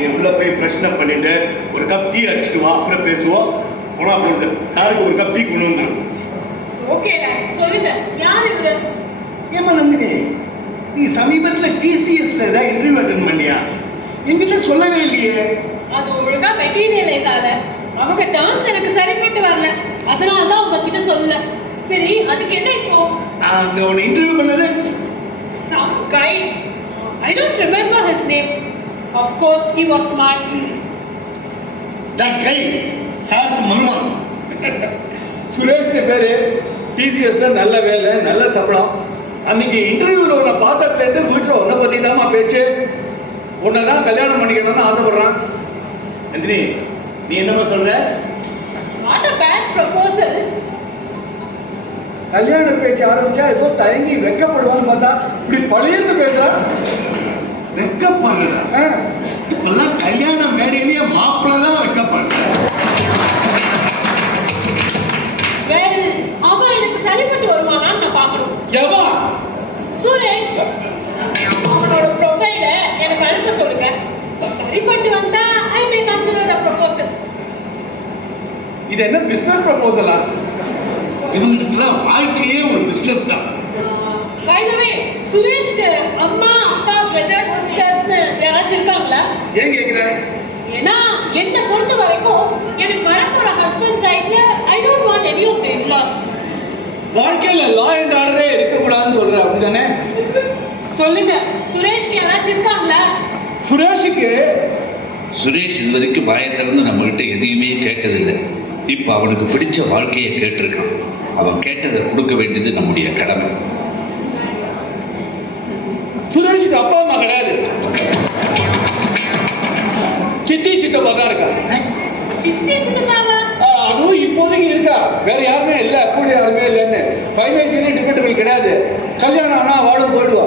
நீ உள்ள போய் ஃப்ரெஷ்ன் அப் பண்ணிட்டு ஒரு கப் டீ அடிச்சுட்டு வா, அப்புறம் பேசுவோம். போனா போட்டு சாருக்கு ஒரு கப் டீ கொண்டு வந்துடும். ஓகேடா, சொல்லுங்க யார் இவரு? ஏமா நந்தினி, நீ சமீபத்துல டிசிஎஸ்ல ஏதாவது இன்டர்வியூ அட்டன் பண்ணியா? என்கிட்ட சொல்லவே இல்லையே. அது ஒழுங்கா மெட்டீரியலைஸ் ஆகல. அவங்க டேர்ம்ஸ் எனக்கு சரிப்பட்டு வரல, அதனால தான் உங்ககிட்ட சொல்லல. சரி, அதுக்கு என்ன இப்போ? அந்த உன்னை இன்டர்வியூ பண்ணது Some guy, I don't remember his name. Of course, he was smart. that guy சார்ஸ் மருமகன் சுரேஷ் பேரு. டிசிஎஸ்ல நல்ல வேலை, நல்ல சம்பளம். அன்னைக்கு இன்டர்வியூல உன்னை பார்த்ததுல இருந்து வீட்டுல உன்னை பத்தி தாமா பேச்சு. உன்னைதான் கல்யாணம் பண்ணிக்கணும்னு ஆசைப்படுறான். நந்தினி, நீ என்னமா சொல்ற? Not a bad proposal. கல்யாண பேச்சு ஆரம்பிச்சா ஏதோ தயங்கி வெக்கப்படுவான்னு பார்த்தா இப்படி பழையன்னு பேசுறா. வெக்கப்படுறதா? இப்பெல்லாம் கல்யாண மேடையிலேயே மாப்பிள்ள தான் வெக்கப்படுற. Well, அவன் எனக்கு சரிப்பட்டு வருவானான்னு நான் பார்க்கணும். எவா? சுரேஷ், அவனோட ப்ரொஃபைல எனக்கு அனுப்ப சொல்லுங்க. சரிப்பட்டு வந்தா I may consider the proposal. இது என்ன பிசினஸ் ப்ரொபோசலா? இவங்களுக்குலாம் வாழ்க்கையே ஒரு பிசினஸ் தான். By the way, சுரேஷ்க்கு அம்மா, அப்பா, பிரதர்ஸ், சிஸ்டர்ஸ்னு யாராச்சும் இருக்காங்களா? ஏன் கேக்குற? ஏன்னா என்னை பொறுத்த வரைக்கும் எனக்கு வரப்போற ஹஸ்பண்ட் சைட்ல I don't want any of the in-laws. வாழ்க்கையில லா அண்ட் ஆர்டரே இருக்கக்கூடாதுன்னு சொல்ற, அப்படிதானே? சொல்லுங்க, சுரேஷ்க்கு யாராச்சும் இருக்காங்களா? சுரேஷுக்கு சுரேஷ் இது வரைக்கும் வாயை திறந்து நம்மகிட்ட எதையுமே கேட்டதில்லை. இப்போ அவனுக்கு பிடிச்ச வாழ்க்கையை கேட்டிருக்கான். அவன் கேட்டதை கொடுக்க வேண்டியது நம்முடைய கடமை. சுரேஷுக்கு அப்பா அம்மா கிடையாது, சித்தி சித்தப்பா தான் இருக்கா. சித்தி சித்தப்பாவா? அதுவும் இப்போதைக்கு இருக்கா, வேற யாருமே இல்ல, கூட யாருமே இல்லைன்னு. ஃபைனான்சியலி டிபெண்டபிள் கிடையாது. கல்யாணம் ஆனா அவளும் போயிடுவா.